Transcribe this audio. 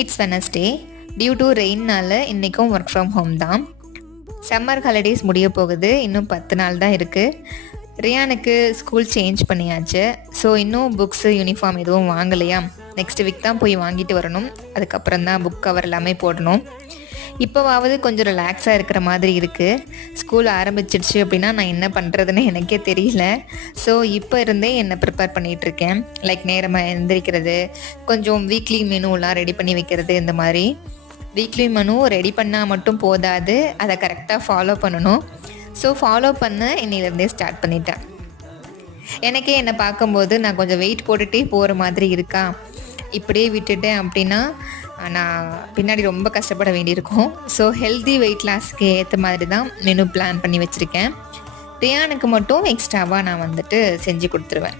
It's Wednesday. Due to ரெயின்னால இன்றைக்கும் work from home தான். Summer holidays முடிய போகுது. இன்னும் 10 நாள் தான் இருக்குது. ரியானுக்கு ஸ்கூல் சேஞ்ச் பண்ணியாச்சு. ஸோ இன்னும் புக்ஸு யூனிஃபார்ம் எதுவும் வாங்கலையா. நெக்ஸ்ட் வீக் தான் போய் வாங்கிட்டு வரணும். அதுக்கப்புறம் தான் புக் கவர் எல்லாமே போடணும். இப்போவாவது கொஞ்சம் ரிலாக்ஸாக இருக்கிற மாதிரி இருக்குது. ஸ்கூல் ஆரம்பிச்சிடுச்சு அப்படின்னா நான் என்ன பண்ணுறதுன்னு எனக்கே தெரியல. ஸோ இப்போ இருந்தே என்னை ப்ரிப்பேர் பண்ணிகிட்ருக்கேன். லைக் நேரமாக எழுந்திரிக்கிறது, கொஞ்சம் வீக்லி மெனுலாம் ரெடி பண்ணி வைக்கிறது. இந்த மாதிரி வீக்லி மெனு ரெடி பண்ணால் மட்டும் போதாது, அதை கரெக்டாக ஃபாலோ பண்ணணும். ஸோ ஃபாலோ பண்ண இன்னிலேருந்தே ஸ்டார்ட் பண்ணிட்டேன். எனக்கே என்னை பார்க்கும்போது நான் கொஞ்சம் வெயிட் போட்டுகிட்டே போகிற மாதிரி இருக்கா. இப்படியே விட்டுட்டேன் அப்படின்னா நான் பின்னாடி ரொம்ப கஷ்டப்பட வேண்டியிருக்கும். ஸோ ஹெல்தி வெயிட் லாஸ்க்கு ஏற்ற மாதிரி தான் மெனு பிளான் பண்ணி வச்சுருக்கேன். ரியானுக்கு மட்டும் எக்ஸ்ட்ராவாக நான் வந்துட்டு செஞ்சு கொடுத்துருவேன்.